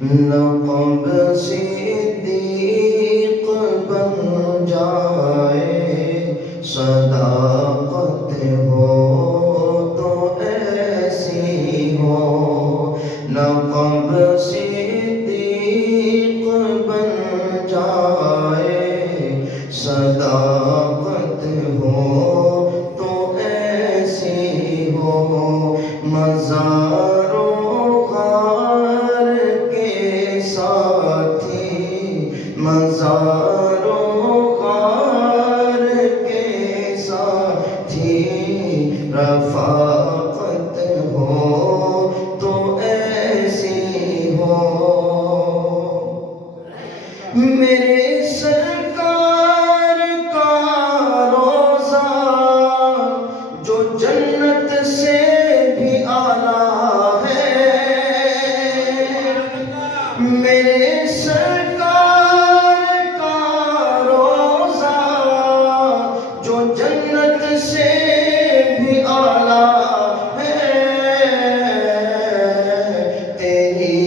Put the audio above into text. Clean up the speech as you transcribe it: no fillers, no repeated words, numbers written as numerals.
لقب صدیق بن جائے، صداقت ہو تو ایسی ہو، لقب صدیق بن جائے، صداقت ہو تو ایسی ہو، مزار و غار کے ساتھی، مزار و غار کے ساتھی، رفاقت ہو تو ایسی ہو، میرے سرکار کا روضہ جو جنت سے بھی اعلیٰ ہے، میرے سرکار کا روضہ جو جنت سے بھی اعلیٰ ہے، تیری